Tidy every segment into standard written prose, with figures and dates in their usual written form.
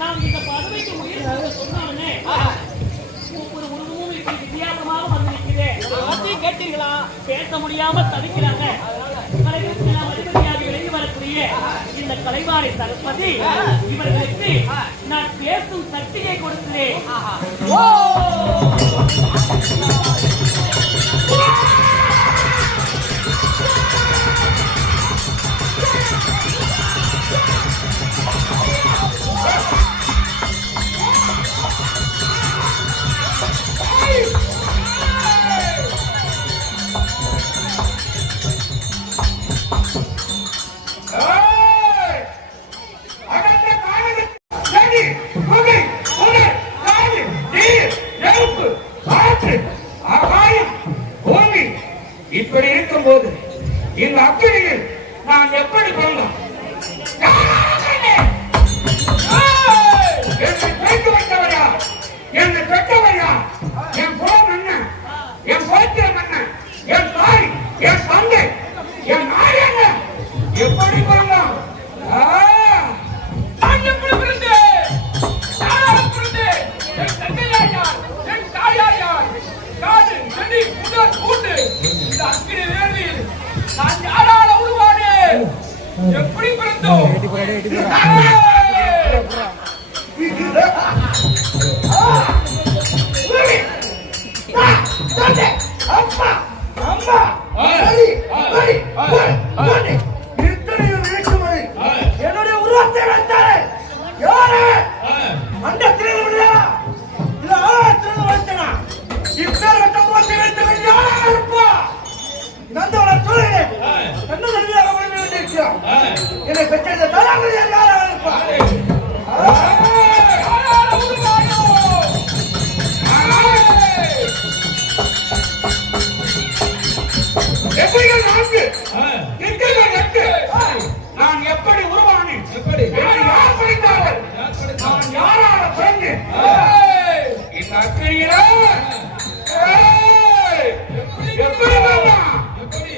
நாம் இந்த பதவிக்கு உயிர் சொன்னாலே ஒவ்வொரு உருவமும் வித்தியாசமாக வந்திருக்கிறேன். கேட்டீங்களா? பேச முடியாம தவிக்கிறாங்க. விலகி வரக்கூடிய இந்த கலைவாணி சரஸ்வதி இவர்களுக்கு நான் பேசும் சக்தியை கொடுக்கிறேன். இப்படி இருக்கும் போது இந்த அக்கினியில் நான் எப்படி கொண்டோம்? என்னை பேச்சு வைத்தவரா? என்னை பெற்றவரா? என் குலம் என்ன? என் கோத்திரம் என்ன? என் தாய், என் தந்தை, என் நாய் என்ன? எப்படி கொண்டோம்? எப்படி பிறந்தோம்? என்னுடைய உருவத்தை வைத்தாரே யாரு? மண்டத்தில் வைத்தனா இப்பேர் வட்ட போட்டி வைத்தவன் யாரா இருப்பா? நந்தவன சொல்லுங்க. என்ன சொல்லியாக வேண்டியிருக்கிறான்? என்னை பெற்ற தலாங்கள் யாரா இருப்பா? எப்படிகள் நான்கு திங்கள் எட்டு நான் எப்படி உருவானேன்? எப்படி யார் படித்தார்கள்? நான் யாரால பிறந்தேன்? இந்த அக்கினியில எப்படி மாமா? எப்படி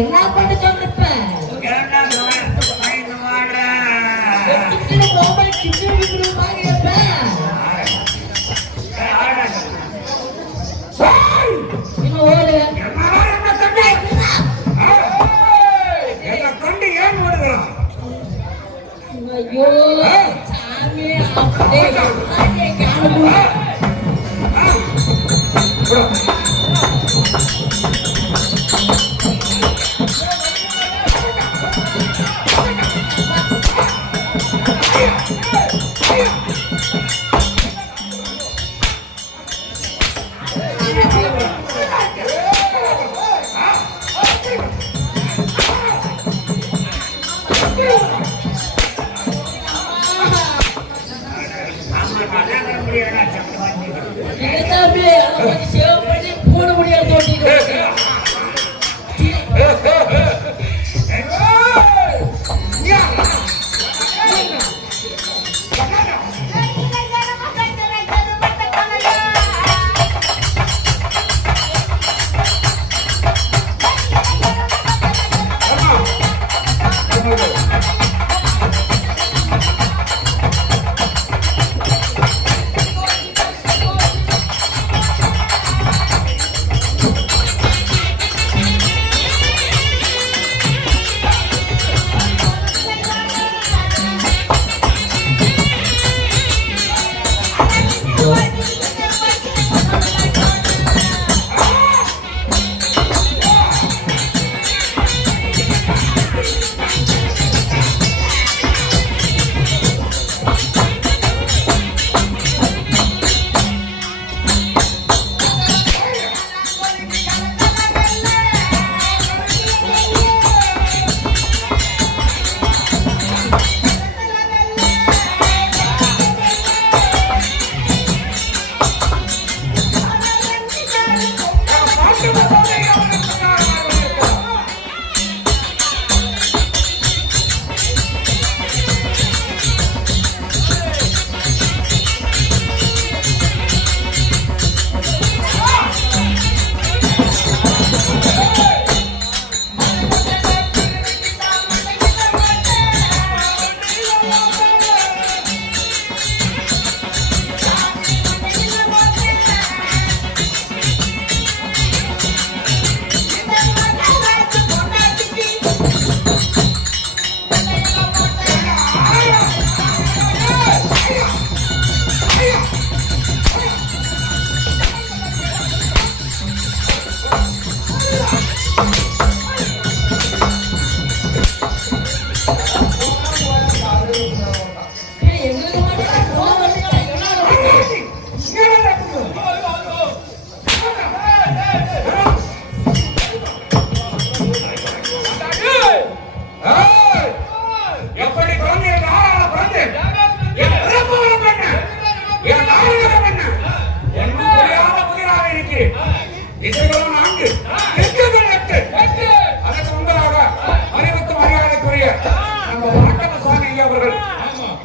என்ன பண்ண சொல்றப்ப மொபைல் கிட்ட வாங்கியப்ப இன்னும் ஓடு ஐயோ சாமி அப்படியே காணு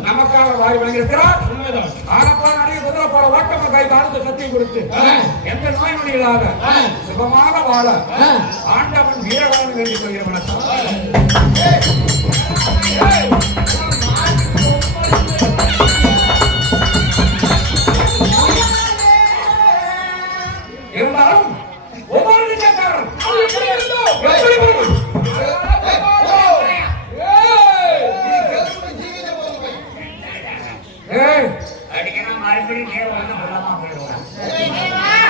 நமக்காக வாரி வழங்கியிருக்கிறார். ஆனப்பால் அடைய குதிரைப்பாட ஓட்டம கை காலத்து சத்தியம் கொடுத்து எந்த நோய் நொடி இல்லாத சுகமாக வாழ ஆண்டவன் வீரகாலம் வேண்டி சொல்கிற வணக்கம். இருந்தாலும் ஒவ்வொரு விஷயக்காரன் அடிக்கணும் மறுபடியும் நேரம் வந்து சொல்லாம போயிடுவாங்க.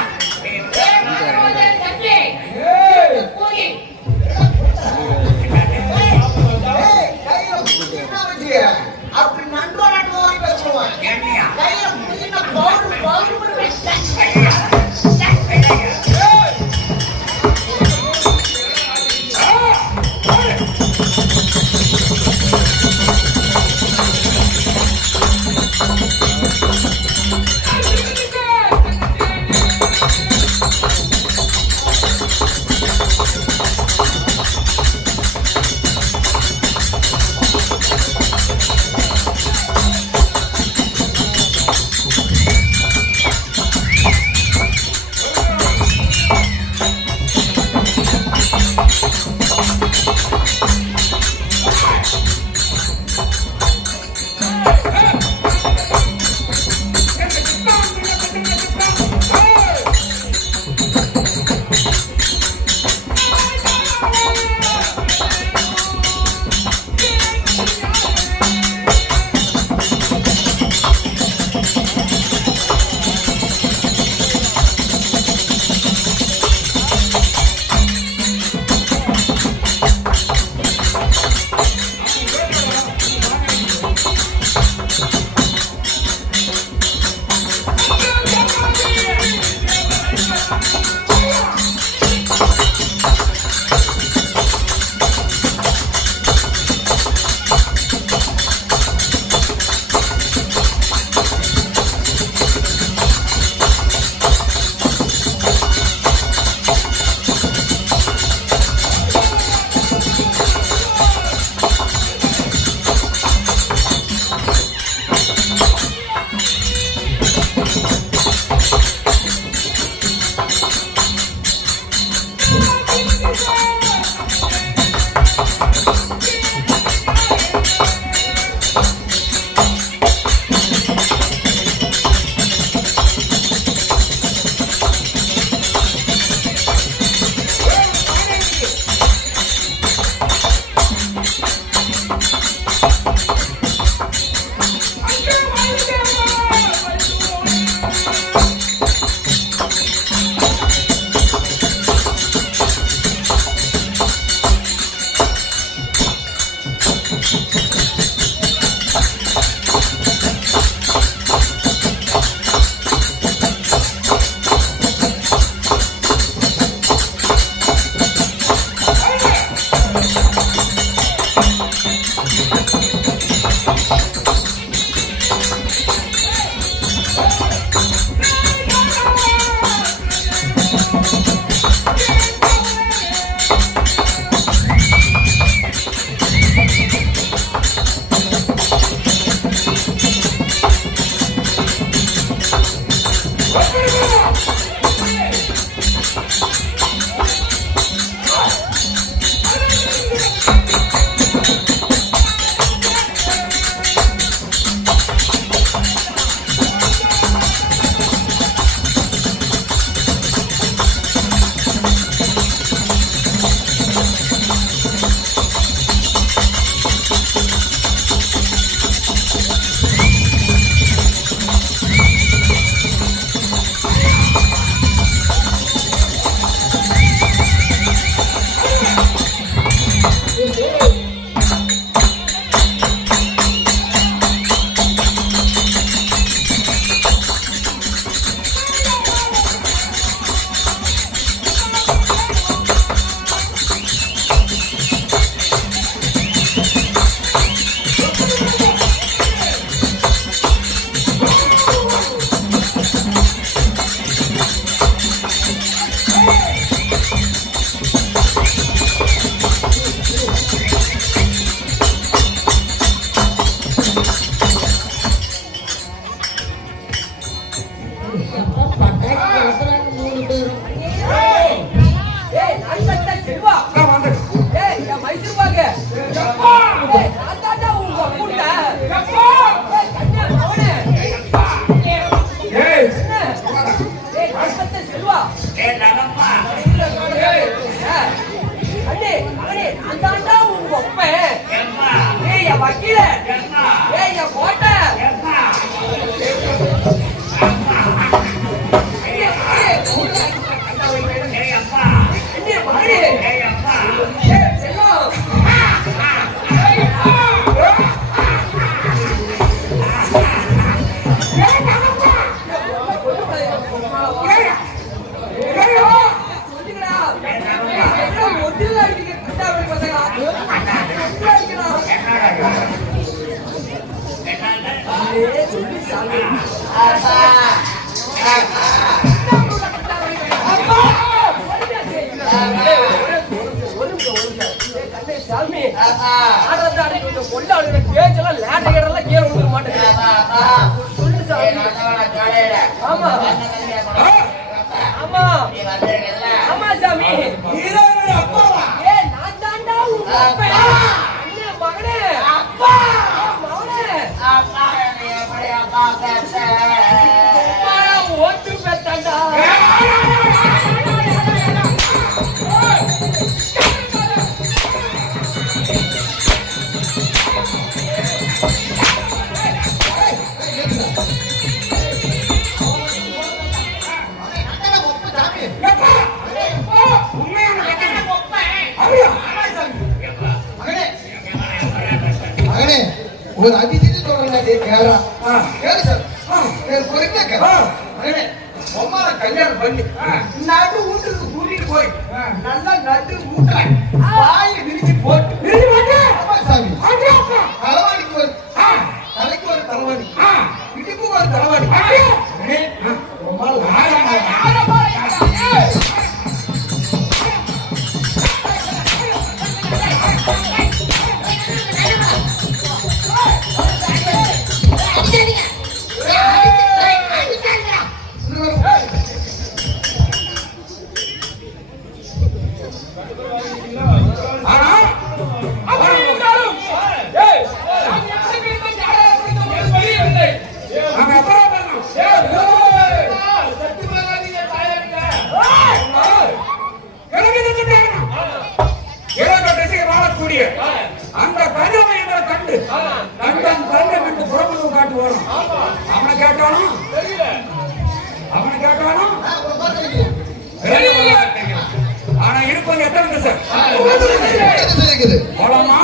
கட்டில அடிக்க கட்டாவடி பசங்களா கட்டில அடிக்கிறான் ஏ சொல்லி சாமி அப்பா சாமி ஆடுறதா கொஞ்சம் கொண்டாடுற பேச்செல்லாம் லேட்டெல்லாம் கீழே விழுக மாட்டேங்குது சொல்லு சாமி ஆமா ஆமா ஆமா சாமி ஏ நான் தாண்டா உன் அப்பா அண்ணே மகனே அப்பா மகனே அப்பா ஓட்டு பெத்தாண்டா ஒரு அதிதி சொல்றேன் கேளா கேளு சார் பொறுக்க மகனே பொம்மால கல்யாணம் பண்ணி நடு வீட்டுக்கு கூட்டிட்டு போய் நல்லா நடு வீட்டுல வாயை விரிச்சு போட்டு சாமி தலைவாணிக்கு ஒரு தலைக்கு ஒரு தலைவாணி இடுப்பு ஒரு தலைவாணி அந்த கனவை கண்டு தண்டன் தண்டன் என்று புறமுது காட்டு வரும் அவனை கேட்டாலும் ஆனா இருப்பது எத்தனை சார் போலாமா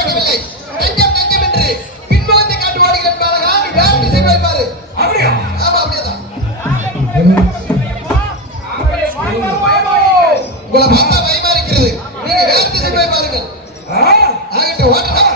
வைக்கவில்லை. தஞ்சம் தஞ்சம் என்று பின்முகத்தை காட்டு வாடுகிறேன் பாலகா. நீ வேற திசை போய் பாரு. அப்படியா? ஆமா அப்படியேதான். உங்களை பார்த்தா பயமா இருக்கிறது. நீங்க வேற திசை போய் பாருங்கள். ஆகிட்ட ஓட்டா.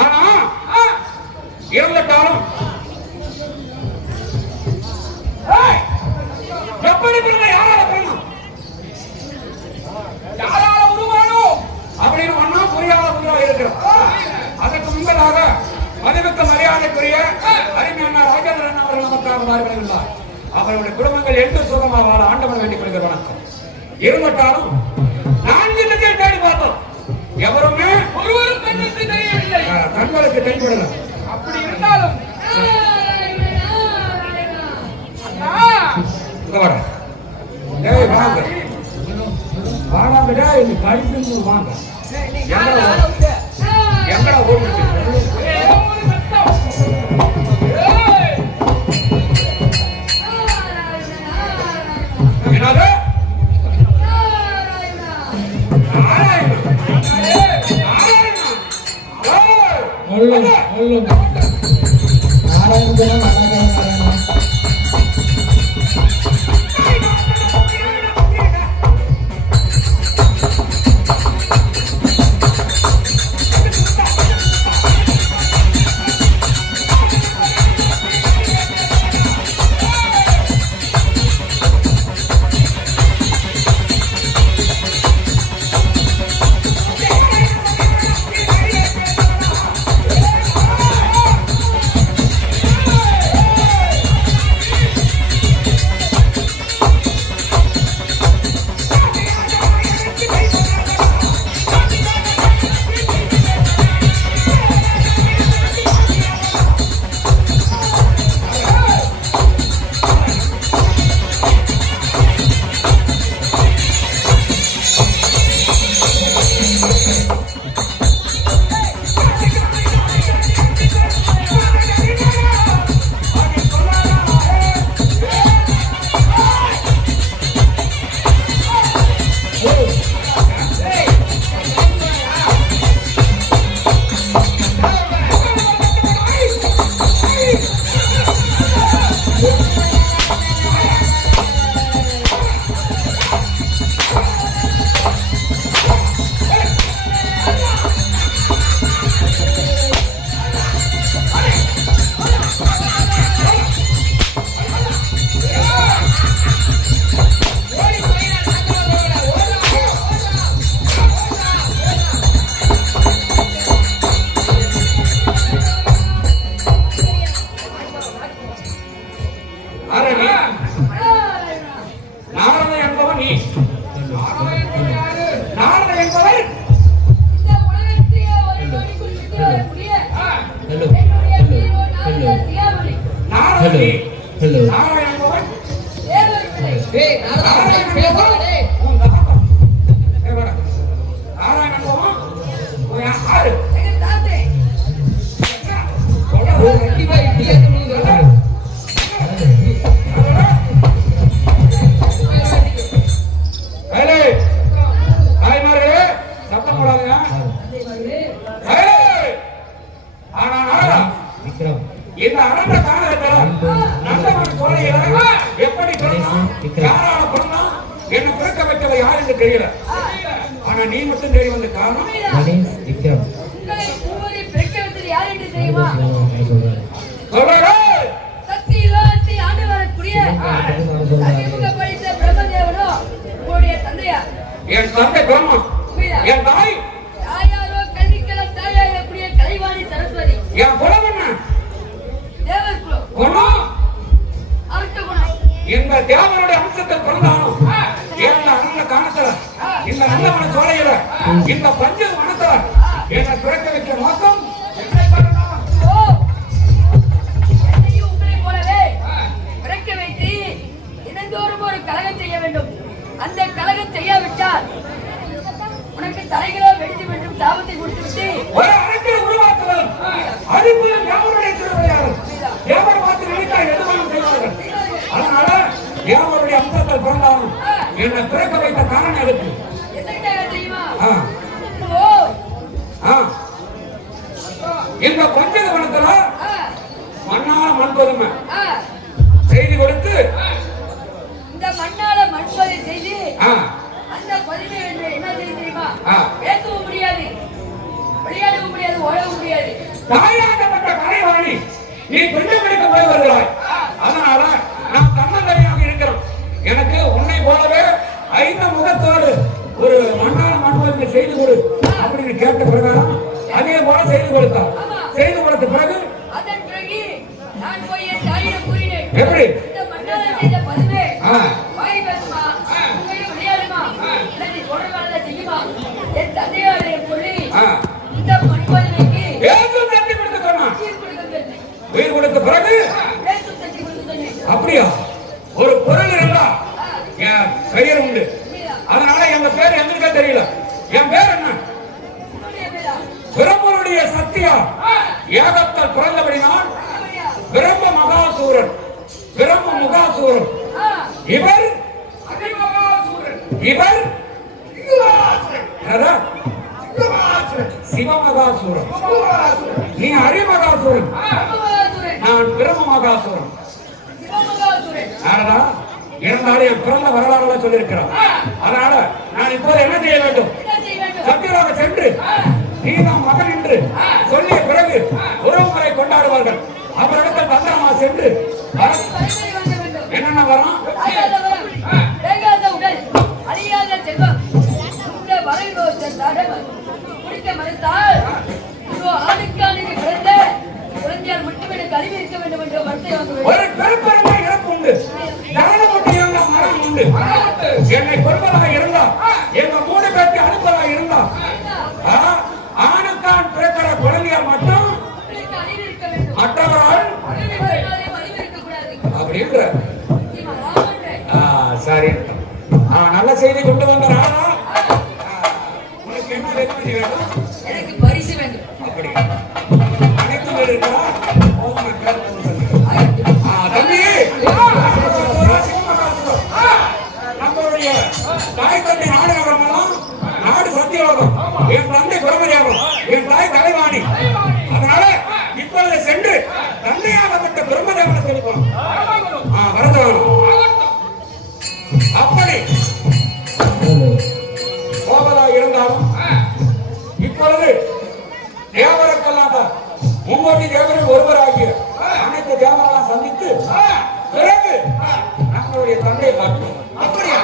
ஆனா இறந்துட்டாலும் எப்படி பிறந்த யாரால பிறந்தோம், யாரால உருவானோம் அப்படின்னு ஒன்னா புரியாத இருக்கிறோம். அதற்கு முன்பதாக மதிமிக்க மரியாதைக்குரிய அறிஞர் ராஜேந்திரன் அவர்கள் நமக்காக வருகிறார். அவருடைய குடும்பங்கள் எந்த சுகமாக வாழ ஆண்டவன் வேண்டிக் கொள்கிற வணக்கம். இருமட்டாலும் 4 திசையை தேடி பார்த்தோம், எவருமே ஒருவரும் கண்ணுக்கு தெரியவில்லை, கண்களுக்கு தென்படல. அப்படி இருந்தாலும் வாங்க எங்கடா ஓடிச்சு என்னது இந்த அரண்ட காலத்துல நல்லவன் சோழையில எப்படி பிறந்தான், யாரால பிறந்தான், என்ன பிறக்க வைக்கல யாருன்னு தெரியல. ஆனா நீ மட்டும் தெரிய வந்த காரணம் என் தந்தை பிரம்மன், என் தாய் என் குலம் என்ன குணம். இந்த தேவனுடைய அம்சத்தில் பிறந்தாலும் இந்த நல்ல காலத்துல இந்த நல்லவன சோலையில இந்த பஞ்ச வனத்துல என்னை பிறக்க வைக்க நோக்கம் பிறக்க வைத்து தினந்தோறும் ஒரு கலகம் செய்ய வேண்டும். அந்த கலகம் செய்யாவிட்டால் உனக்கு தலைகளோ வெடித்து வேண்டும் தாபத்தை கொடுத்துவிட்டு ஒரு அரசியல் உருவாக்குவது அதுக்குள்ள தேவனுடைய திருவிளையாடு. தேவர் பார்த்து நினைத்தா எதுவாலும் செய்வார்கள். அதனால தேவனுடைய அம்சத்தில் பிறந்தாலும் என்னை பிறக்க வைத்த காரணம் எதுக்கு தெரியுமா? இந்த பஞ்சத வனத்துல மண்ணால மண் பொதுமை செய்தி கொடுத்து இந்த மண்ணால மண்பதை செய்து அந்த பொதுமை என்ன செய்ய தெரியுமா? பேசவும் முடியாது. தாயாகப்பட்ட கலைவாணி நீ பெண்ணை படிக்க போய் வருகிறாய். அதனால நான் தன்னந்தனியாக இருக்கிறோம். எனக்கு உன்னை போலவே 5 முகத்தோடு ஒரு மண்ணான மண்ணுக்கு செய்து கொடு அப்படின்னு கேட்ட பிரகாரம் அதே போல செய்து கொடுத்தார். செய்து கொடுத்த பிறகு அதன் பிறகு நான் போய் என் தாயிடம் கூறினேன். எப்படி? இந்த மண்ணால செய்த பதுவே வாய் பேசுமா, உங்களையும் விளையாடுமா, இல்லை தொடர்பாளர் செய்யுமா, என் தந்தையாரை சொல்லி இந்த மண்பதுமைக்கு பேசும் தட்டி கொடுக்க சொன்னான். உயிர் கொடுக்க சொன்னேன். உயிர் கொடுத்த பிறகு பேசும் தட்டி கொடுக்க சொன்னேன். அப்படியா? ஒரு பொருள் இருந்தா என் பெயர் உண்டு. அதனால எங்க பேர் எங்களுக்கு தெரியல. என் பேர் என்ன? உன்னுடைய பேரா? பிரம்மனுடைய சத்தியா ஏகத்தால் பிறந்தபடினால் பிரம்ம மகாசூரன். பிரம்ம முகாசூரன். இவர் இவர் சிவமகாசூரன். நீ ஹரிமகாசூரன், சிவமகாசுரன். நான் பிரம்ம மகாசூரன். சிவமகாசுரன். ஆனா இருந்தாலும் என் பிறந்த வரலாறு சொல்லியிருக்கிறார். அதனால நான் இப்போது என்ன செய்ய வேண்டும்? என்ன செய்ய வேண்டும்? சத்தியராக சென்று நீதான் மகன் என்று சொல்லிய பிறகு உறவுமுறை கொண்டாடுவார்கள். அவரிடத்தில் பத்திரமா சென்று பரிமாறி வாங்க வேண்டும். என்னென்ன வரும்? ஆகாத வரம், தேகாத உடல், அழியாத செல்வம், இந்த வரவினோச்ச தடவை குடிக்க மறுத்தால் இதோ ஆணுக்கானுக்கு பிறந்த குழந்தையால் மட்டும் எனக்கு அறிவு இருக்க வேண்டும் என்ற வார்த்தை வாங்க வேண்டும். ஒரு பெரும்பெருமை இறப்பு உண்டு. ஜனனமுட்டி இருந்த மரணம் உண்டு. என்னை கொள்வதாக இருந்தா எங்க 3 பேருக்கு அனுப்பதாக இருந்தா ஆணுக்கான் பிறக்கிற குழந்தையா மட்டும் உங்களுக்கு அறிவு இருக்க வேண்டும். மற்றவரால் அறிவு இருக்கக்கூடாது. அப்படின்ற நிச்சயமா ராமன்றேன். சரி. நல்ல செய்தி கொண்டு வந்த ராணா. உனக்கு என்ன வெற்றி வேணும்? எனக்கு பரிசு வேண்டும். அப்படி அனைத்து பேர் இருக்கா? தம்பி நம்மளுடைய தாய் தந்தை நாடகம் நாடு சத்தியோகம், என் தந்தை பிரம்மரியாகம், என் தாய் தலைவாணி. அதனால இப்பொழுது சென்று தந்தையாகப்பட்ட பிரம்மதேவனை சொல்லிக்கணும். வரதவன் அப்படி போவதா இருந்தாலும் இப்பொழுது தேவருக்கெல்லாம் மும்மூர்த்தி தேவரில் ஒருவராகிய அனைத்து தேவரெல்லாம் சந்தித்து பிறகு நம்மளுடைய தந்தையை பார்க்கணும். அப்படியா?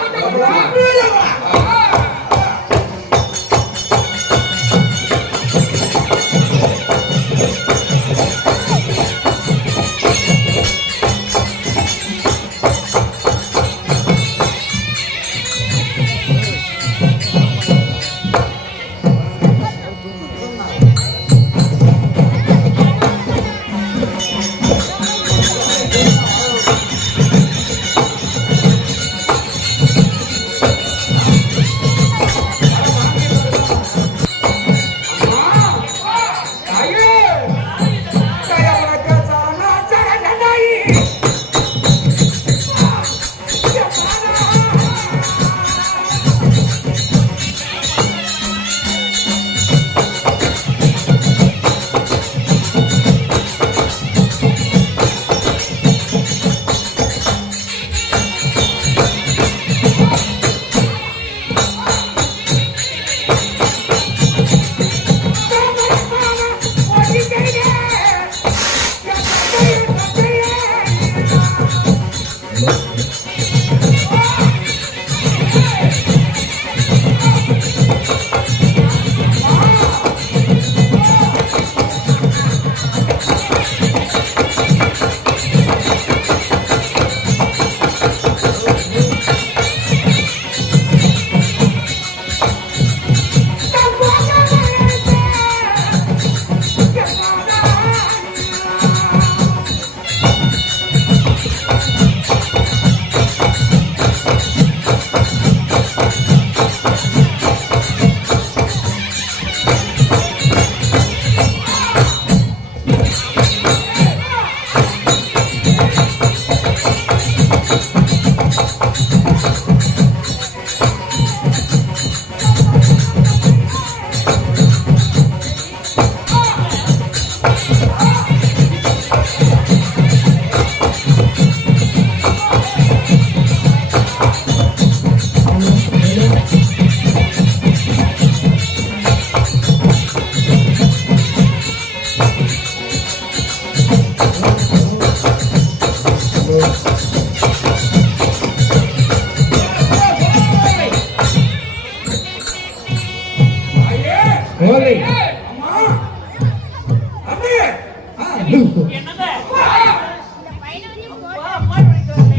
என்னங்க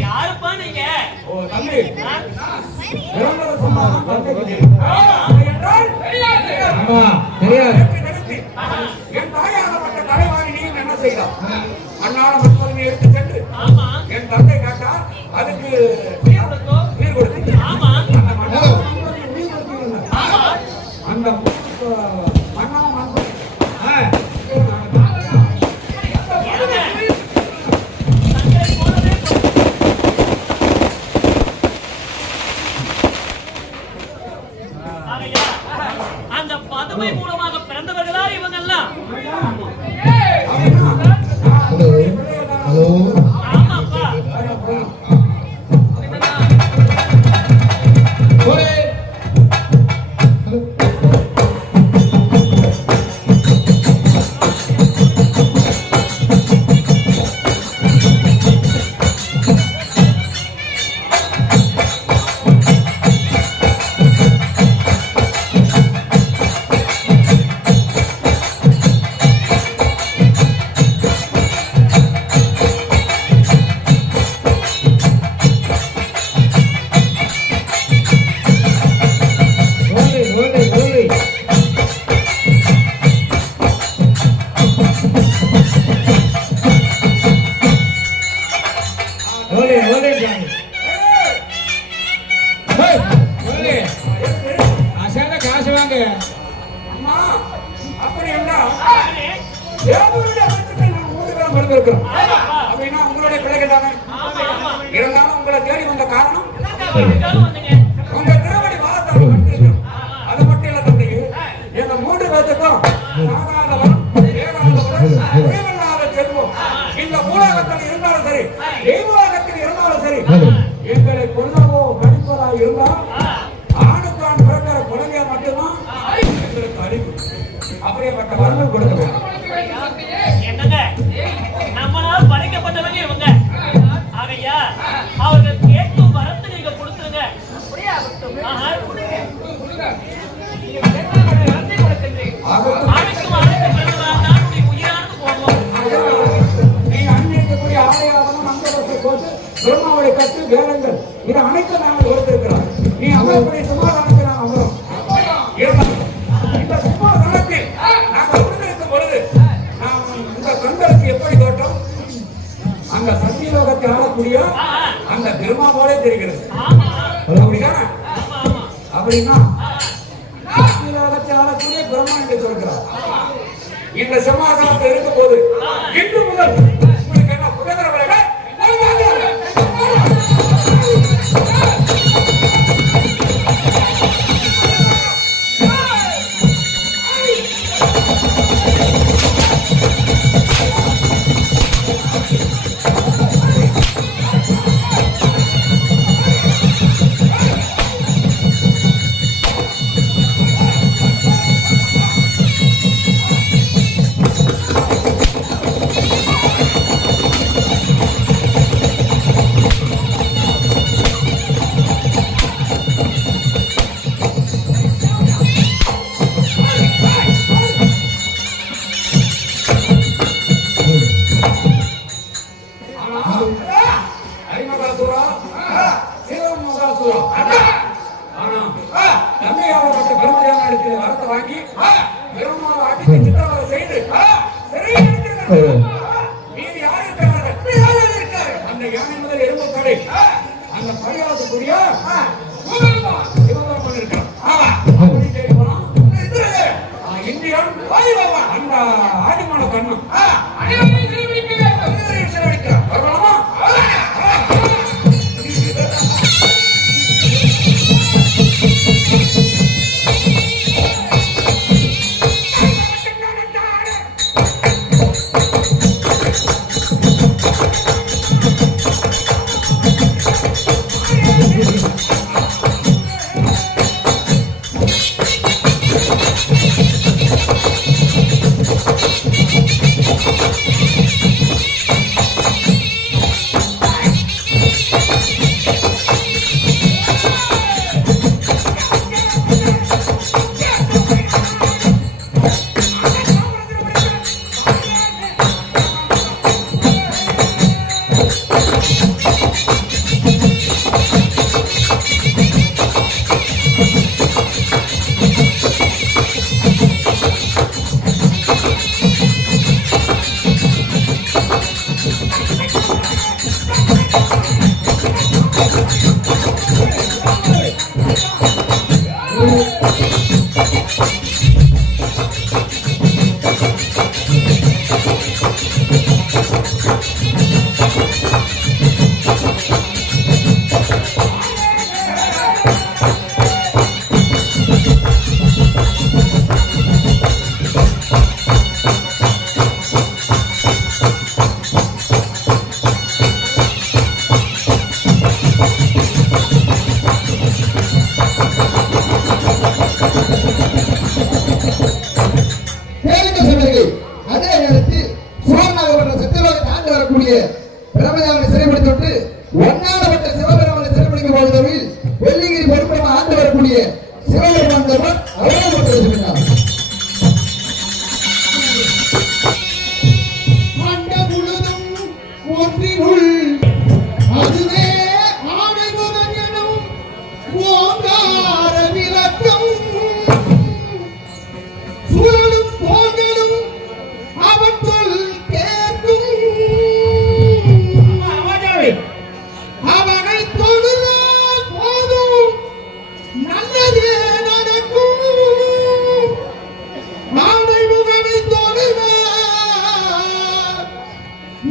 யாருப்பா நீங்க? ஓ தம்பி இறந்ததை சொன்னா தந்தைக்கு தெரியும். அப்படி என்றால் ஆமா தெரியாது. நிறுத்தி, என் தாயாகப்பட்ட தலைவாணி நீங்க என்ன செய்யலாம்? அண்ணாட மக்களுமே எடுத்து சென்று ஆமா என் தந்தை கேட்டா அதுக்கு நீர் கொடுத்தீங்க. ஆமா அந்த மண்ணாள மண்புறத்தை நீர் கொடுத்தீங்க. ஆமா அந்த மண்ணாள மண்புறத்தை என்னங்க? தங்களை போலவே ஆகையா, அந்த பதுமை மூலமாக பிறந்தவர்களா இவங்க எல்லாம்? ஹலோ ஹலோ ஆமாப்பா. ஓரே ஓலே ஓலே ஜானி ஹே ஓலே ஆசான காசு வாங்க. அம்மா அப்படி என்றால் யாரு? தேவனுடைய அகத்துக்கு நான் 3 பேர் பிறந்திருக்கிறோம். ஆமாப்பா. அப்படின்னா உங்களுடைய பிள்ளைகள் தானே. ஆமா ஆமா இருந்தாலும் உங்களை தேடி வந்த காரணம் எதுக்காக வந்தீங்க? உங்க திருவடி வாரத்தை கண்டிருக்கிறோம். அது மட்டும் இல்ல தம்பி, எங்க 3 பேர்த்துக்கும் சாகாதவன், ஏகாதவன், உயிரில்லாத செல்வம் இந்த பூலோகத்தில் இருந்தாலும் சரி, தெய்வலோகத்தில் இருந்தாலும் சரி, எங்களை கொல்லவோ கணிப்பதா இருந்தால் ஆணுக்கான் பிறக்கிற குழந்தைய மட்டும்தான் எங்களுக்கு அறிவு. அப்படியேப்பட்ட வரவு கொடுக்க வேண்டும். என்னங்க நம்மளால் படைக்கப்பட்டவங்க இவங்க. ஆகையா அவர்கள் கேட்கும் வரத்தை நீங்க கொடுத்துருங்க. ஆஹா, ஆணுக்கும் ஆணுக்கும் பிறந்தவராக தான் உன்னுடைய உயிரானது போகும். நீ அன்னைக்கக்கூடிய ஆலயாவனம் அங்கரசை போட்டு பிரம்மாவுடைய கட்டு வேலங்கள் இது அனைத்து நாங்கள் கொடுத்திருக்கிறோம். நீ அமரக்கூடிய சமாதானத்தை நான் அமரும். இந்த சமாதானத்தில் நாங்கள் உணர்ந்திருக்கும் பொழுது நாம் இந்த கண்களுக்கு எப்படி தோற்றம்? அந்த சத்தியலோகத்தை ஆளக்கூடிய அந்த பெருமா போலே தெரிகிறது. ஆமா அப்படிதானே? ஆமா ஆமா அப்படின்னா சத்தியலோகத்தை ஆளக்கூடிய பிரம்மா என்று சொல்கிறார். இந்த சமாதானத்தில் இருக்கும் போது இன்று முதல் உங்களுக்கு என்ன புகழ் விளையாட ஹரிமகாசுரா சிவமகாசுரா ஆனா தந்தையாவப்பட்ட பெருமையான இடத்தில் வரத்தை வாங்கி பெருமாள் அடித்து சித்திரவதை செய்து மீதி யார் இருக்கிறார்கள்? அந்த யானை முதல் எறும்பு கடை அந்த பரியாசக்கூடிய சிவபெருமான் இருக்கிறான். அப்படி கேட்கலாம் இந்தியன் அந்த ஆதிமான கண்ணு வரலாமா?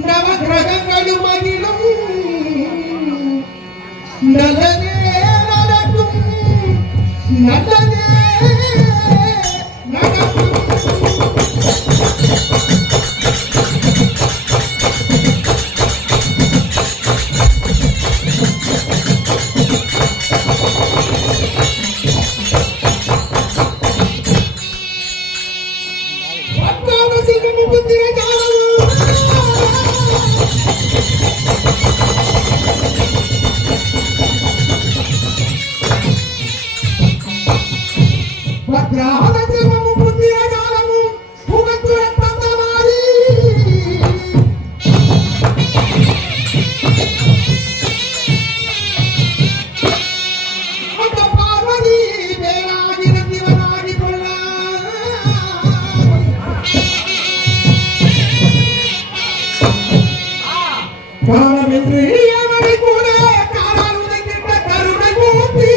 நவகிரகங்களும் அகிலும் நல்லதே நடக்கும் நல்லதே நடக்கும் காலமென்று அவரை கூட காலால் உதைக்கின்ற கருணை மூர்த்தி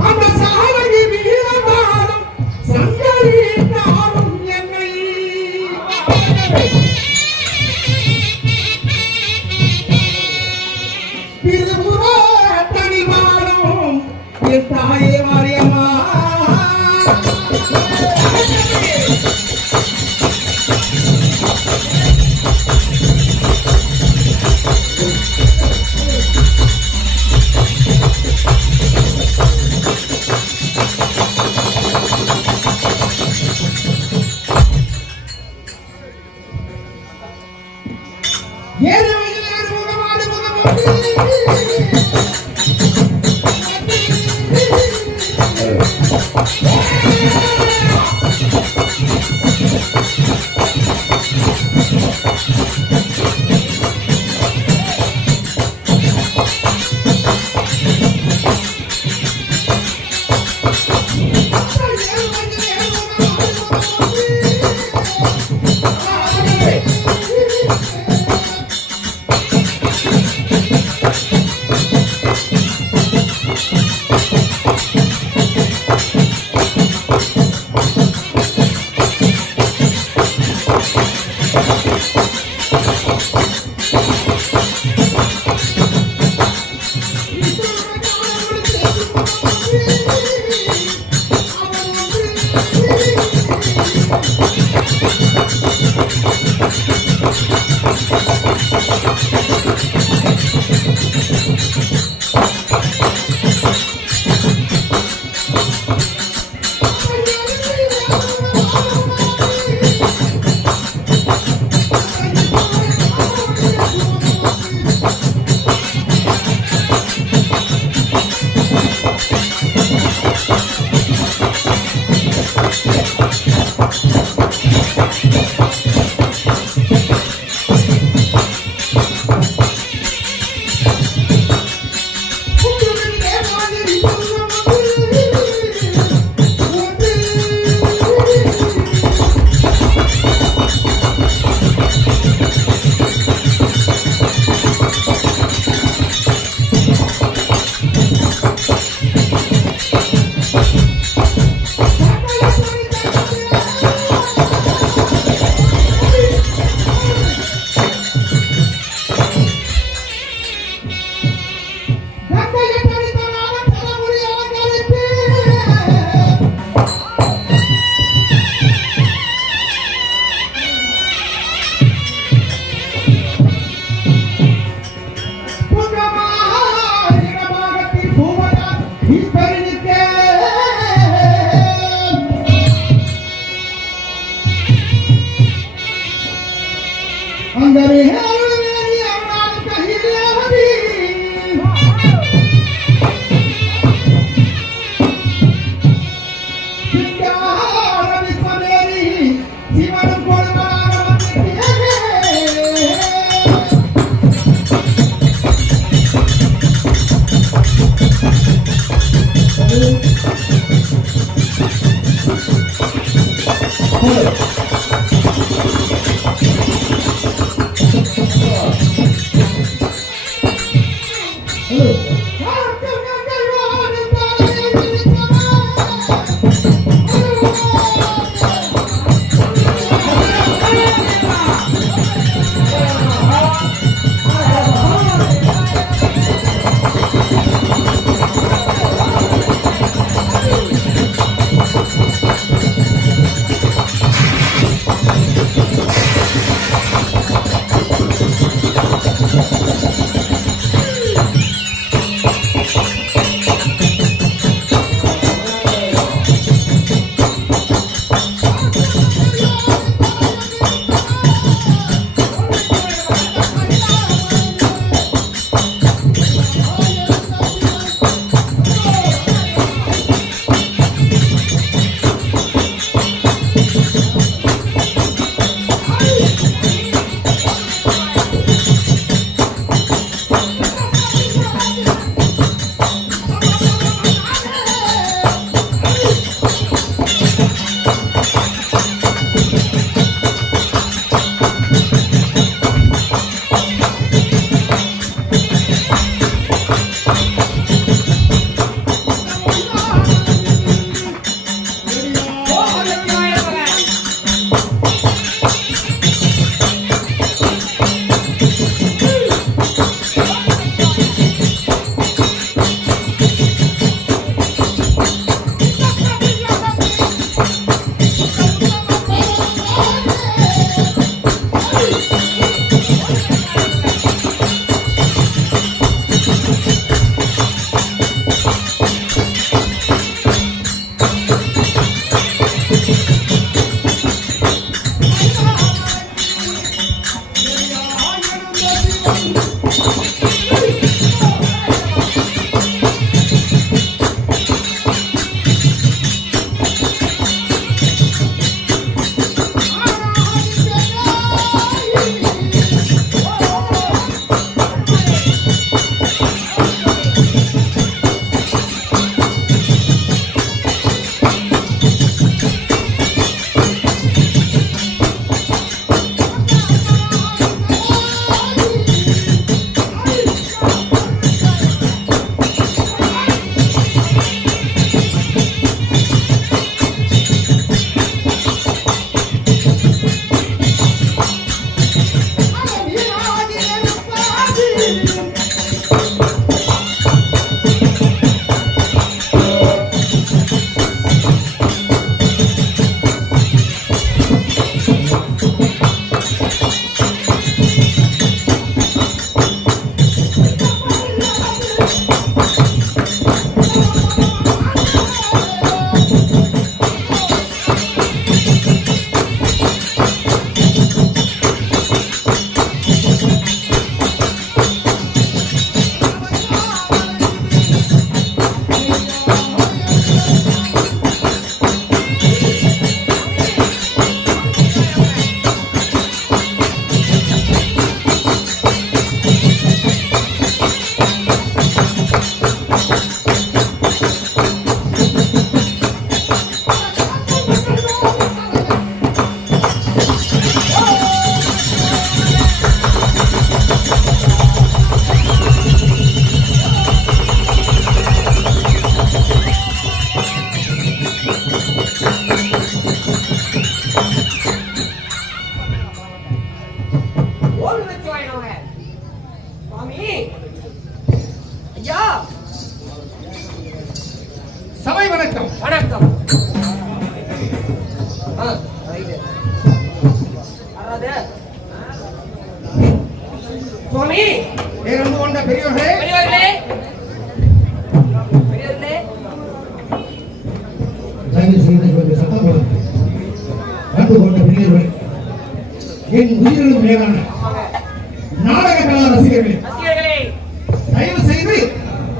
அந்த சாரகி வீரவாளும் சங்கரீட்டாலும் என்னை திருபுர தனிவாளும் என் தாயே மாரியம்மா Oh, வணக்கம். வணக்கம். ரைட்டு. அதாவது சுவாமி இருந்து கொண்ட பெரியவர்களே, பெரியவர்களே பெரியவர்களே தயவு செய்து கொஞ்சம் சத்தம் போடுங்க. வந்து கொண்ட பெரியவர்களே, என் உயிரிலும் மேலான நாடக கலா ரசிகர்களே, ரசிகர்களே தயவு செய்து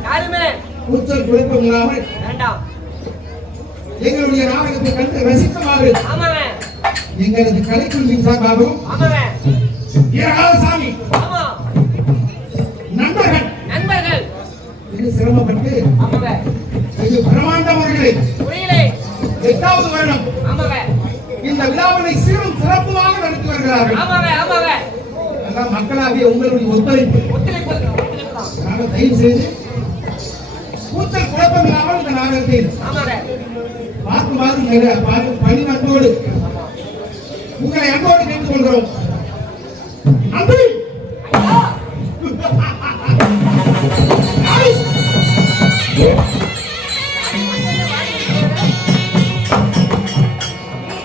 யாருமே கூச்சல் குழப்பம் இல்லாமல் வேண்டாம். எங்களுடைய நாடகத்தை கண்டு ரசிக்குமாறு ஆமாங்க எங்களது கலைக்குழுவின் சார்பாகவும் ஆமாங்க வீரகாலசாமி ஆமா நண்பர்கள் நண்பர்கள் இது சிரமப்பட்டு ஆமாங்க இது பிரமாண்ட முறைகளை புரியலே 8வது வருடம் ஆமாங்க இந்த விழாவினை சீரும் சிறப்புமாக நடத்தி வருகிறார்கள். ஆமாங்க ஆமாங்க அதான் மக்களாகிய உங்களுடைய ஒத்துழைப்பு. ஒத்துழைப்பு தான். நாங்கள் தயவு செய்து கூச்சல் குழப்பம் இல்லாமல் இந்த நாடகத்தை ஆமாங்க பார்க்குமாறு பணிவன்போடு உங்களை அன்போடு கேட்டுக் கொள்கிறோம். நன்றி.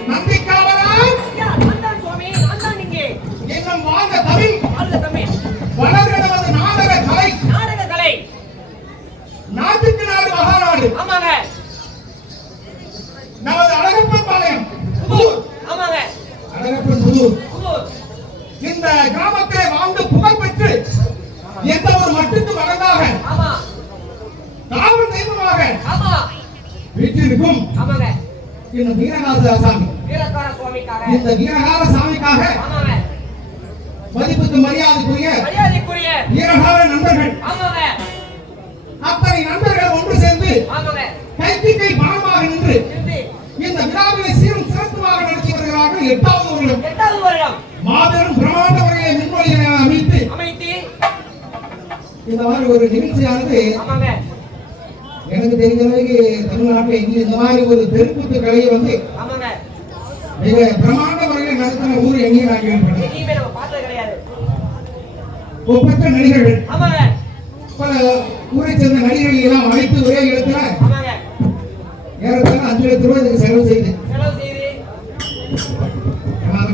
நன்றி காவலர். ஐயா நான் சுவாமி நான் நீங்க எண்ணம் வாழ்ந்த தமிழ் அல்ல தமிழ் வளர்கிற நமது நாடக கலை, நாடக கலை நாட்டுக்கு நாடு மகாநாடு, ஆமாங்க நமது அழகப்பன் பாளையம் புதூர் ஆமாங்க அழகப்பன் புதூர் புதூர் இந்த கிராமத்திலே வாழ்ந்து புகழ் பெற்று எந்த ஒரு மட்டுக்கு மகனாக ஆமா காவல் தெய்வமாக ஆமா வீட்டிற்கும் ஆமாங்க இந்த வீரகாச சாமி, வீரகார சுவாமிக்காக இந்த வீரகால சாமிக்காக ஆமாங்க மதிப்புக்கு மரியாதைக்குரிய மரியாதைக்குரிய வீரகால நண்பர்கள் ஆமாங்க அத்தனை நண்பர்கள் ஒன்று சேர்ந்து ஆமாங்க கைக்கு கை பணமாக நின்று இருந்து இந்த விழாவினை சீரும் சிறப்புமாக நடத்தி வருகிறார்கள். 8வது வருடம் 8வது வருடம் மாபெரும் பிரமாண்ட முறையை முன்மொழிகளை அமைத்து அமைத்து இந்த மாதிரி ஒரு நிகழ்ச்சியானது ஆமாங்க எனக்கு தெரிஞ்ச அளவுக்கு தமிழ்நாட்டில் இங்கு இந்த மாதிரி ஒரு தெருக்கூத்து கலையை வந்து ஆமாங்க மிக பிரமாண்ட முறையில் நடத்தின ஊர் எங்கேயும் நான் கேள்விப்பட்டேன். எங்கேயுமே நம்ம பார்த்தது கிடையாது. ஒப்பற்ற நடிகர்கள் ஆமாங்க பல ஊரை சேர்ந்த நடிகர்கள் எல்லாம் அழைத்து ஒரே இடத்துல ஆமாங்க ஏறத்தாழ 5 லட்சம் ரூபாய் இதுக்கு செலவு செய்து செலவு செய்து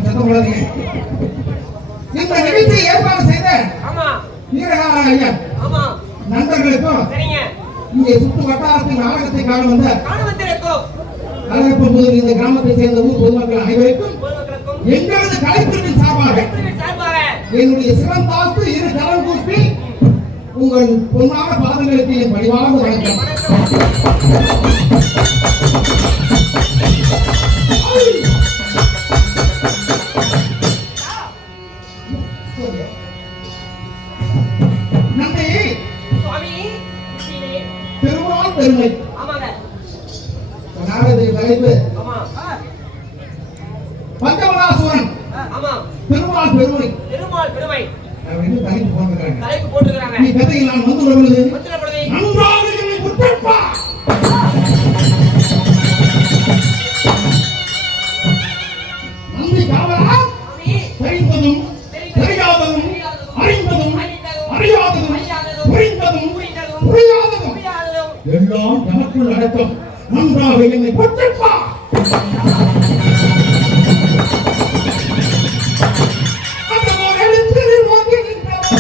சத்தம் போடாதீங்க. இந்த நிகழ்ச்சியை ஏற்பாடு செய்த ஆமா வீரகார ஐயா ஆமா நண்பர்களுக்கும் சரிங்க இங்கே சுற்று வட்டாரத்தில் நாடகத்தை காண வந்த காணுவத்திற்கும் அழகப்பன் புதூர் இந்த கிராமத்தை சேர்ந்த ஊர் பொதுமக்கள் அனைவருக்கும் பொதுமக்களுக்கும் எங்களது கலைப்பிரிவின் சார்பாக சார்பாக என்னுடைய சிறந்தாழ்த்து இரு கரம் கூப்பி உங்கள் பொன்னான பாதங்களுக்கு என் பணிவான வணக்கம். நன்றி. சுவாமி பெருமாள் பெருமை ஆமாங்க நாடகத்தின் தலைப்பு ஆமா பஞ்சவராசுரன் ஆமா பெருமாள் பெருமை பெருமாள் பெருமை அப்படின்னு தலைப்பு போட்டுக்கிறாங்க. தலைப்பு போட்டுக்கிறாங்க. நீ கதையில் நான் வந்து வருவது முத்திரப்படுதை நன்றாக என்னை குற்றப்பா. நன்றி காவலா. சுவாமி தெரிந்ததும் தெரியாததும் அறிந்ததும் அறியாததும் புரிந்ததும் புரியாததும் புரியாததும் எல்லாம் எனக்குள் அடக்கம். நன்றாக என்னை குற்றப்பா. அந்த ஒரு எழுத்தில் ஓங்கி நின்றவர்.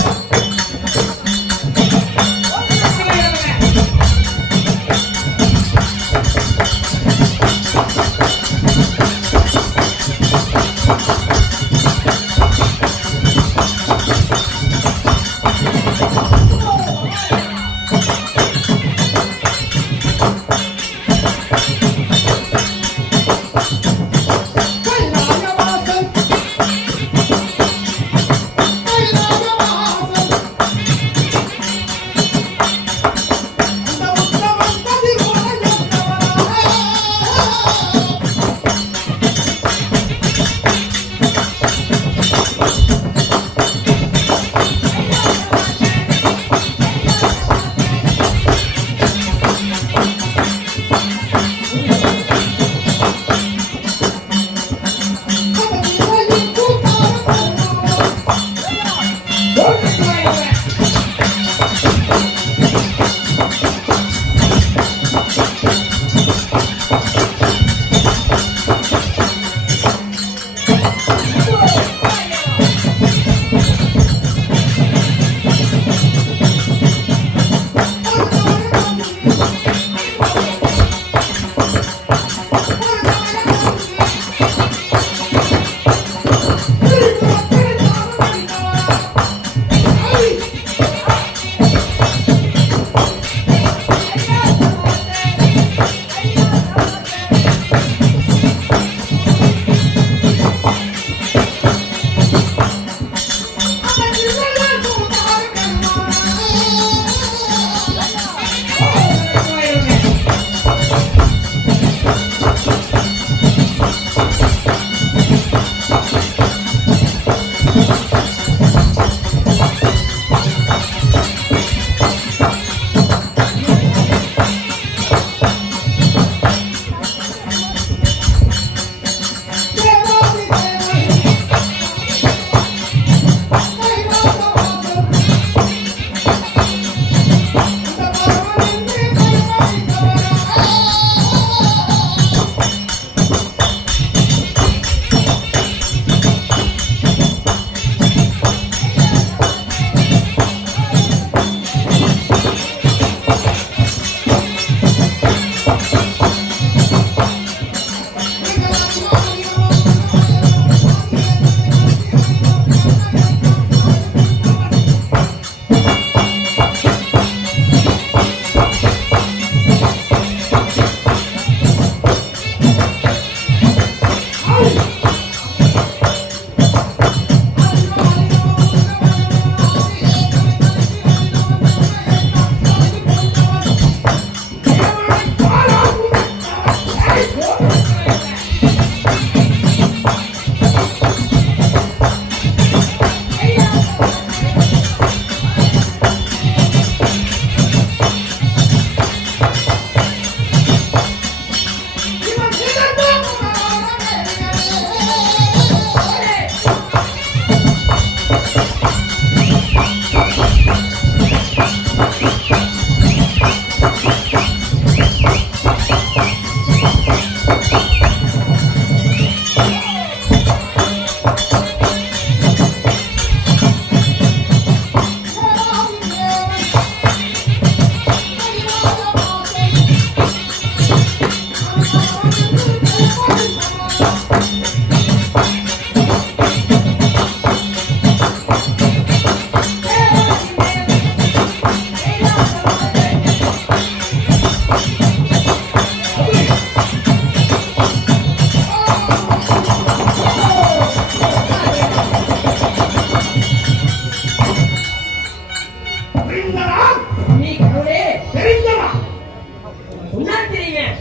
சரிங்க.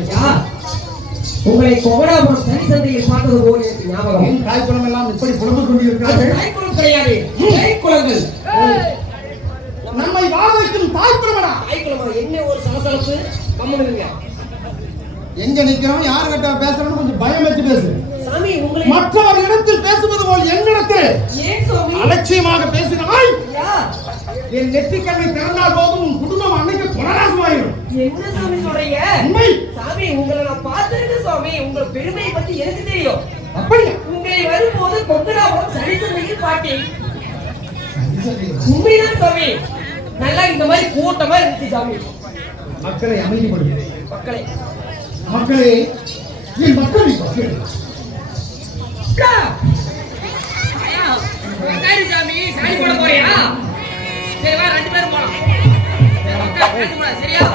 ஐயா, உங்களை கோவடாபுரம் சனி சந்தையில் பார்த்தது போல எனக்கு ஞாபகம். என் தாய்க்குளம் எல்லாம் இப்படி புலம்பு கொண்டிருக்கிறார்கள். தாய்க்குளம் கிடையாது, தாய்க்குளங்கள். நம்மை வாழ வைக்கும் தாய்க்குளமடா. தாய்க்குளமா? என்ன ஒரு சலசலப்பு. கம்முனுங்க எங்க நிக்கிறோம், யார் கிட்ட பேசுறோம்னு கொஞ்சம் பயம் வச்சு பேசு. சாமி, உங்களை மற்றவர் இடத்தில் பேசுவது போல் என்னிடத்தில் ஏன் சாமி அலட்சியமாக பேசினாய். ஐயா, என் நெற்றிக்கண்ணை திறந்தால் போதும் உன் குடும்பம் அன்னைக்கு புனராசமாயிரும். என்ன சாமி சொல்றீங்க? உண்மை. சாமி, உங்களை நான் பார்த்திருக்கேன் சாமி. உங்கள் பெருமையை பத்தி எனக்கு தெரியும். அப்படியா? உங்களை வரும்போது கொங்கடாபுரம் சனி சந்தையில் பார்த்தேன். உண்மைதான் சாமி. நல்லா இந்த மாதிரி கூட்டமா இருந்துச்சு சாமி. மக்களை அமைதிப்படுது. மக்களே, மக்களே, என் மக்கள் மக்கள் சாமி, சாணி போட போறியா? சரி வா, 2 பேரும் போலாம். பேசக்கூடாது, சரியா?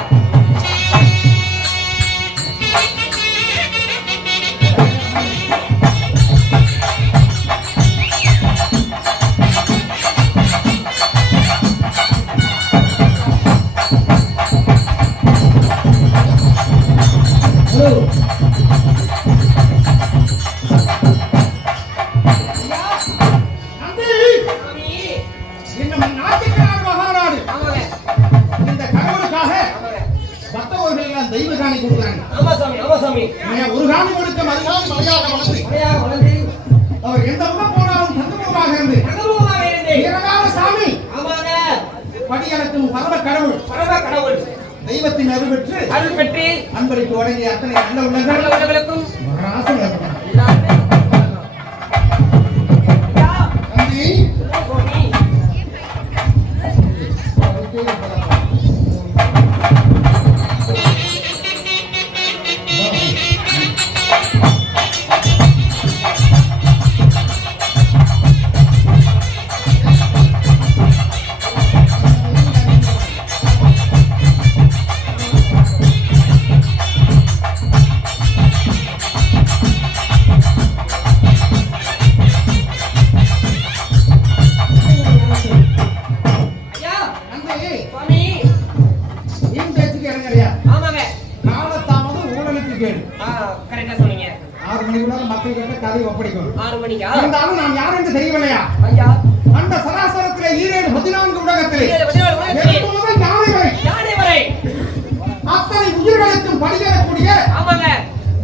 இன்னும் நாட்டுக்கான மகாநாடு ஆமாங்க, இந்த கடவுளுக்காக ஆமாங்க. மற்றவர்கள் எல்லாம் தெய்வ காணி கொடுக்குறாங்க. ஆமா சாமி, ஆமா சாமி. ஒரு காணி கொடுக்க மறுநாள் மலையாக வளர்ந்து மழையா வளர்ந்து அவர் எந்த பக்கம் போனாலும் தந்துமுகமாக இருந்து அனுபவமாக இருந்தேன். இரண்டான சாமி ஆமாங்க, படியளக்கும் பரம கடவுள் பரம கடவுள் தெய்வத்தின் அருள் பெற்று அருள் பெற்று அன்பளிப்பு வழங்கிய அத்தனை நல்ல நல்ல உள்ளங்கள் உள்ளவர்களுக்கும் மகராசம் ஏற்படும். எல்லாருமே ஐயா, தம்பி, சுவாமி, ஐயா, தம்பி, சுவாமி. நீயும் பேச்சுக்கு இறங்கறியா? ஆமாங்க. காலத்தாமதம் ஊழலுக்கு கேடு. கரெக்டா சொன்னீங்க. 6 மணிக்குள்ள மக்கள் கிட்ட கதை ஒப்படைக்கணும். 6 மணிக்கா? இருந்தாலும் நான் யார் என்று தெரியவில்லையா? ஐயா, அந்த சராசரத்திலே 14 உலகத்திலே 14 உலகத்திலே எட்டு முதல் யானை வரை யானை வரை அத்தனை உயிர்களுக்கும் படியேறக்கூடிய ஆமாங்க.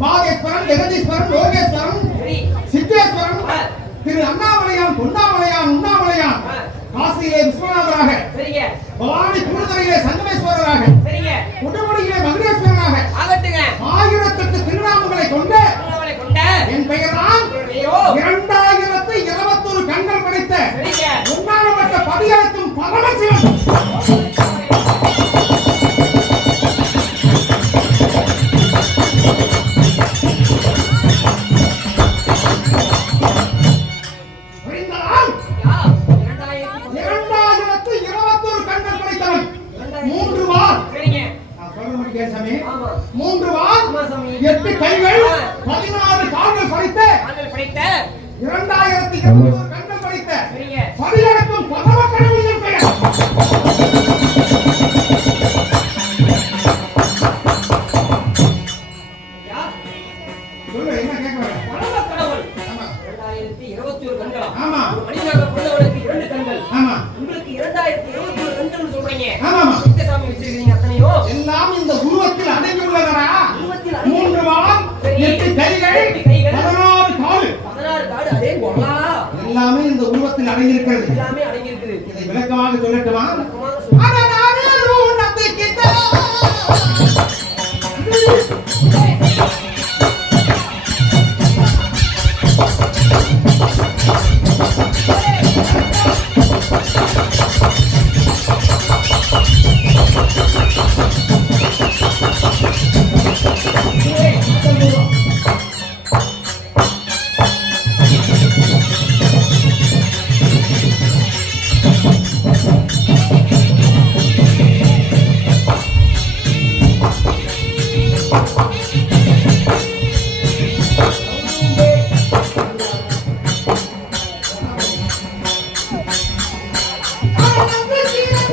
பாகேஸ்வரன், ஜெகதீஸ்வரன், யோகேஸ்வரன், சரி. சித்தேஸ்வரன், திரு அண்ணாமலையான், பொன்னாமலையான், உண்ணாமலையான், காசியிலே விஸ்வநாதராக, சரிங்க, பவானி குருதுறையிலே சங்கமேஸ்வரராக, சரிங்க. உடுமடியிலே மகுடேஸ்வரராக ஆகட்டுங்க. 1008 திருநாமங்களை கொண்ட அவளை கொண்ட என் பெயர்தான் ஐயோ, 2021 கண்கள் படைத்த சரிங்க. உண்ணானப்பட்ட பதியளக்கும் பரமசிவன். புரிந்ததால் யா, 2000 2021 கண்கள் படைத்தவன் 3 வார். சரிங்க. நான் சொல்றது கேசாமி. ஆமா. 3 வார், ஆமா சாமி. 8 கைகள், 16 கால்கள் படைத்த ஆண்கள் படைத்த 2021 கண்கள் படைத்த சரிங்க. பதியளக்கும் பரம கடவுளின் பெயர். யா, சொல்லு, என்ன கேட்க வர? பரம கடவுள். ஆமா. 2021 கண்களா? ஆமா. ஒரு மனிதனாக பிறந்தவனுக்கு 2 கண்கள். ஆமா. உங்களுக்கு 2021 கண்கள் சொல்றீங்க. ஆமாமா. எங்க சாமி வச்சிருக்கீங்க அத்தனையும்? எல்லாம் இந்த உருவத்தில் அடங்கியுள்ளதடா. உருவத்தில் அடங்கி- 3 வார், சரி. 8 கைகள், 8 கைகள், 16 கால். 16 காடு. அதே கொள்ளா. எல்லாமே இந்த உருவத்தில் அடங்கியிருக்கிறது. எல்லாமே அடங்கி இருக்குது. இதை விளக்கமாக சொல்லட்டுமா? விளக்கமாக சொல்லு. அதனாலே உனக்குக்கிட்ட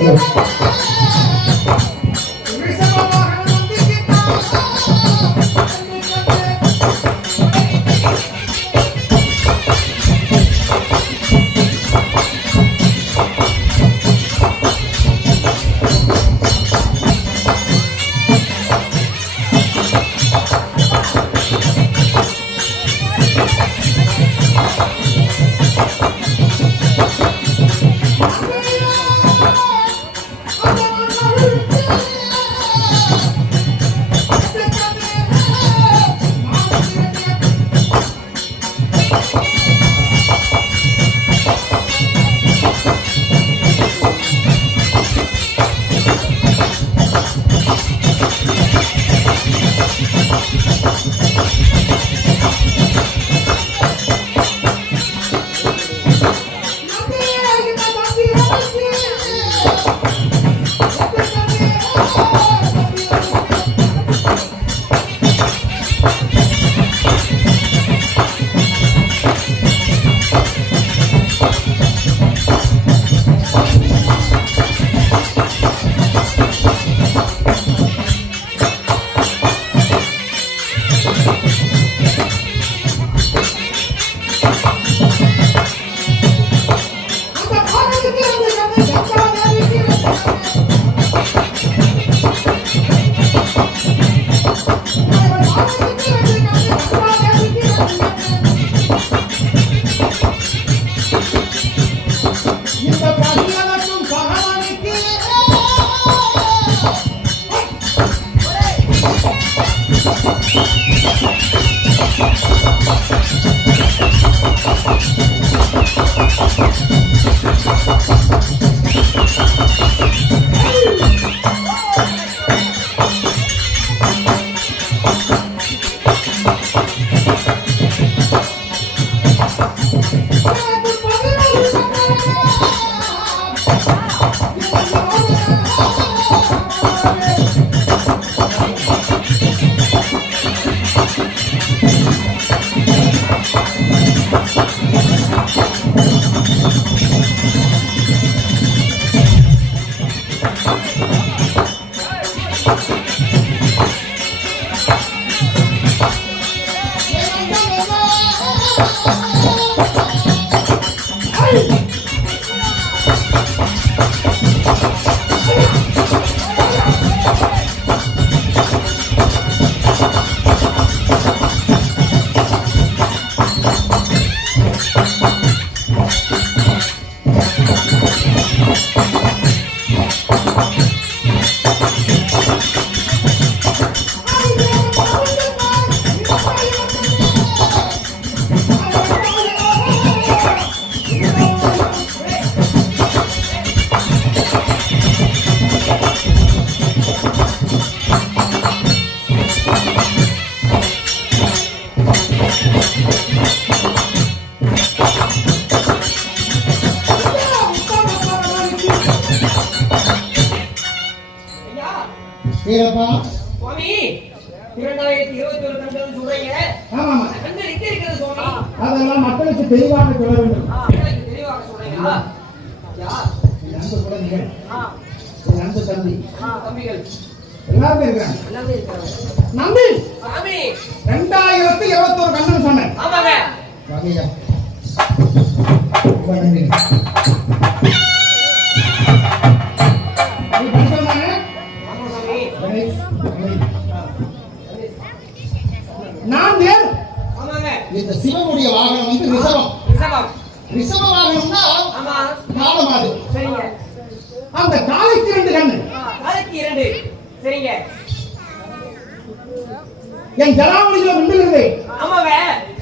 Oh. ஏப்பா சுவாமி 2021 கண்கள் சொல்றீங்க. ஆமா ஆமா கண்கள் எங்க இருக்குது சுவாமி? அதெல்லாம் மக்களுக்கு தெளிவாக சொல்ல வேண்டும். எனக்கு தெளிவாக சொல்றீங்களா? யா என் அன்பு குழந்தைகள், ஆ என் அன்பு தம்பி, தம்பிகள் எல்லாருமே இருக்காங்க. எல்லாமே இருக்காங்க. நம்பி சாமி 2021 கண்ணன் சொன்னேன். ஆமாங்க. வாங்கய்யா. ரொம்ப நன்றி. நீ படிச்சவனானே? ஆமா சாமி. கணேஷ், கணேஷ். நான் நேரு. ஆமாங்க. இந்த சிவனுடைய வாகனம் வந்து ரிஷபம். ரிஷபம். ரிஷப வாகனம்னா ஆமா. காலமாடு. சரிங்க. அந்த காலைக்கு 2 கண்ணு. காலைக்கு 2. சரிங்க. என் ஜலாவளியில மின்னுகிறது ஆமாங்க.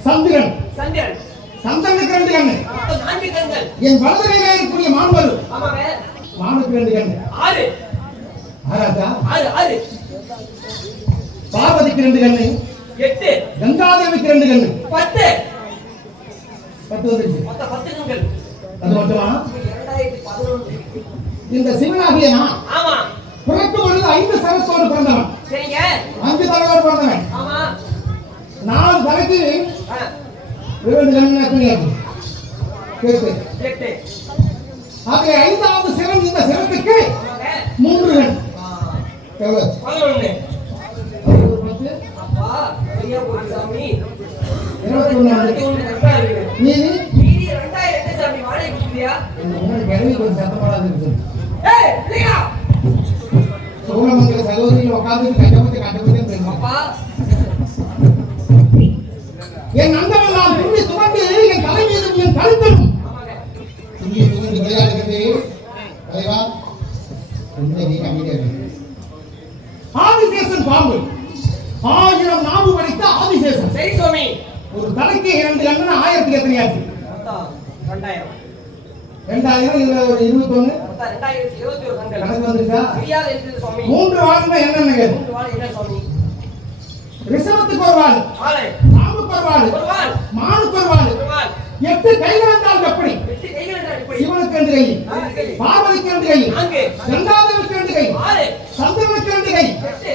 சந்திரன். சந்திரன். சந்திரனுக்கு 2 கண்ணு. மொத்தம் 4 கண்கள். என் வலது கையில இருக்கக்கூடிய மான்வரு. ஆமாங்க. மானுக்கு 2 கண்ணு. 6. ஆராதா 6. பார்வதிக்கு 2 கண்ணு. 8. கங்காதேவிக்கு 2 கண்ணு. 10. 10 வந்துருச்சு. மொத்தம் 10 கண்கள். அது மட்டுமா? 2011. இந்த சிவனாகிய நான் ஆமா. பிறக்கும் பொழுது 5 சரத்தோடு பிறந்தவன். சரிங்க. 5 தலையோடு பிறந்தவன். ஆமா. 4 தலைக்கு ஆ, 2 கண்ணு கிடையாது. கேட்டு 8. ஆகவே 5வது சிவன் இந்த சிவத்துக்கு ஆமாங்க. 3 கண். எவ்வளவு? 11. 10, அப்பா சரியா போச்சு சாமி. 21. 21 கரெக்டா இருக்கு. மீதி மீதி 2000 சாமி வாடகை கொடுத்தியா? இந்த முன்னாடி கிழவி கொஞ்சம் சத்தமாடாது இருக்குது. ஏய் இல்லையா? சோழமங்கல சகோதரியில் உட்கார்ந்து கட்டப்பட்டு போயிருந்தோம். அப்பா என் அங்கமெல்லாம் துள்ளி துவண்டு என் தலை மீதும் என் கழுத்திலும் ஆமாங்க. துள்ளி துவண்டு விளையாடுகிறது. தலைவா கொஞ்சம் நீ அமைதியா இரு. ஆதிசேஷன் பாம்பு 1000 நாவு படைத்த ஆதிசேஷன். சரி சுவாமி. ஒரு தலைக்கு 2 கண்ணு 1000க்கு எத்தனையாச்சு? மொத்தம் 2000. 2000 இதுல ஒரு 21 மொத்தம் 2021 கண்கள். கணக்கு வந்துருச்சா? சரியாக இருக்குது சுவாமி. 3 வாரம்னா என்னன்னு 3 வாழை என்ன சுவாமி? ரிஷபத்துக்கு ஒரு வாள், வாழை. பாம்புக்கு ஒரு வாள், ஒரு வாள். மானுக்கு ஒரு வாள். ஒரு வாள். 8 கைகள் என்றால் எப்படி? 8 கைகள் என்றால் எப்படி? சிவனுக்கு 2 கை, கை. பார்வதிக்கு 2 கை, 4. கங்காதேவிக்கு 2 கை, 6. சந்திரனுக்கு 2 கை. 8.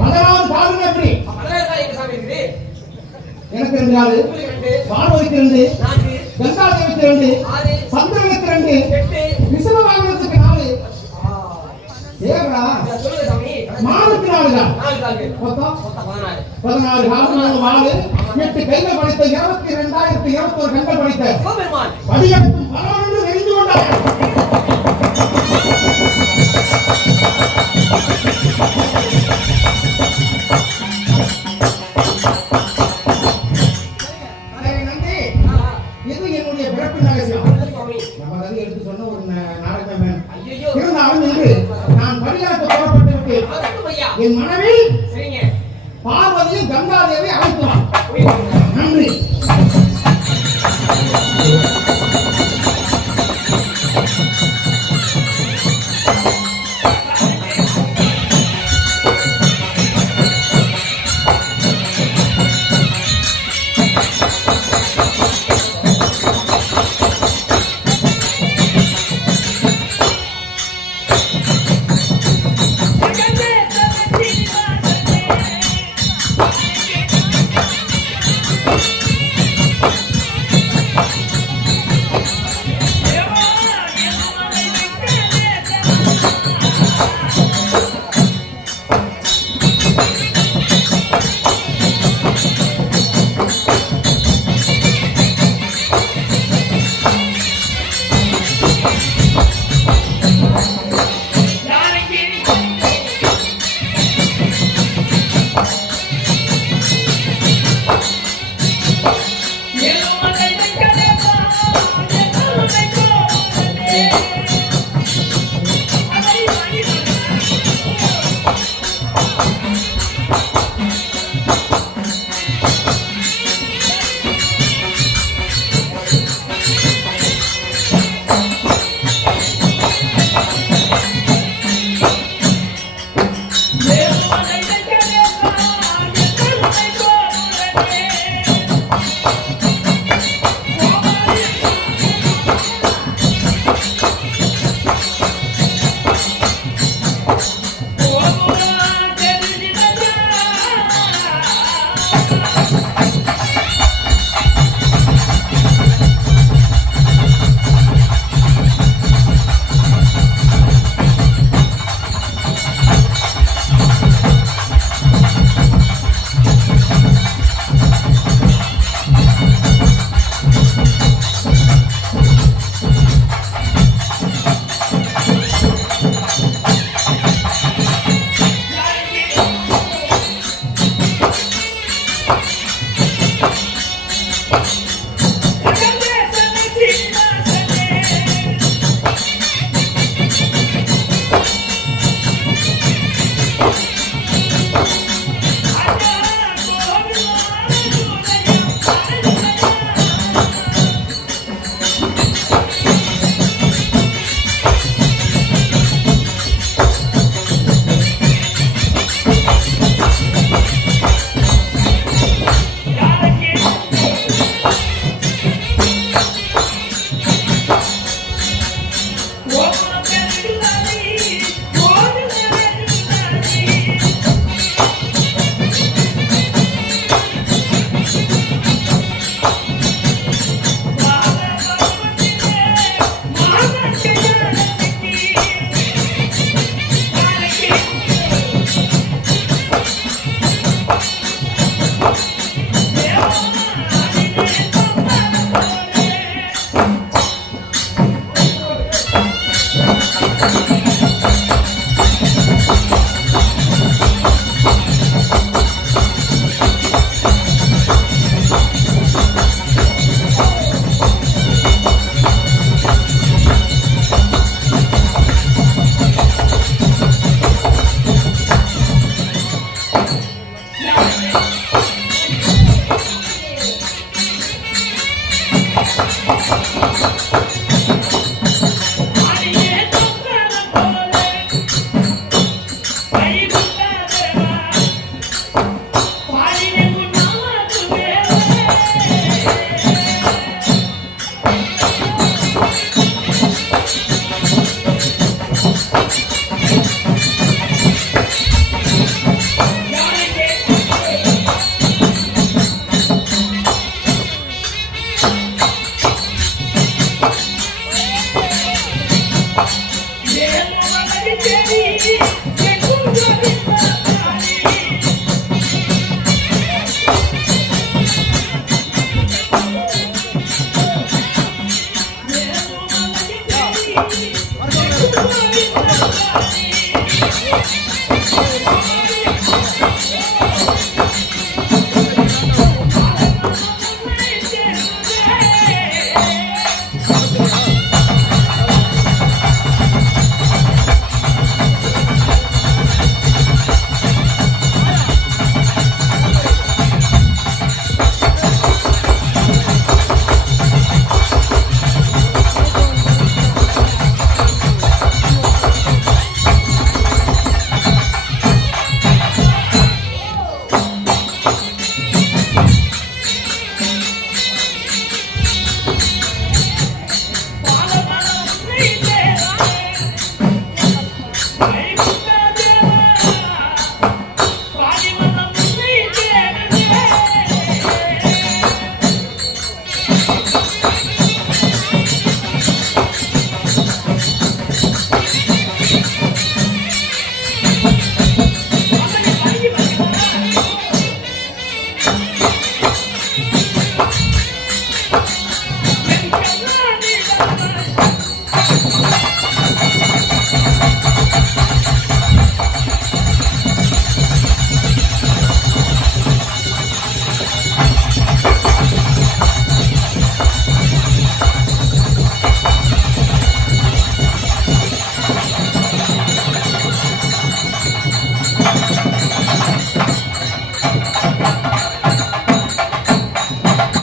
16 காலுங்க எப்படி? 16 கால் எங்க சாமி இருக்குது? எனக்கு 2 காலு, உங்களுக்கு 2. பார்வதிக்கு 2, 4. கங்காதேவிக்கு 2, 6. சந்திரனுக்கு 2, 8. ரிஷப வாகனத்துக்கு 4. ஏறா சொல்லுங்க சாமி. மானுக்கு 4 கால். 4 கால்கள். மொத்தம் மொத்தம் 16. 16 காலுங்க வாளு, 8 கைகள் படைத்த 22,021 கண்கள் படைத்த சிவபெருமான். வடிவமைக்கும் வரவென்று தெரிந்து கொண்டார். அதை நம்பி இது என்னுடைய பிறப்பு ரகசியம். சுவாமி. நம்ம அதை எடுத்து சொன்ன ஒரு நாடகம் வேணும். ஐயோ. இருந்தாலும் இன்று நான் பரிகாரத்தை புறப்பட்டு விட்டு அதற்கு ஐயா. என் மனைவி சரிங்க. பார்வதியும் கங்காதேவி அழைத்துவான். போய் நன்றி.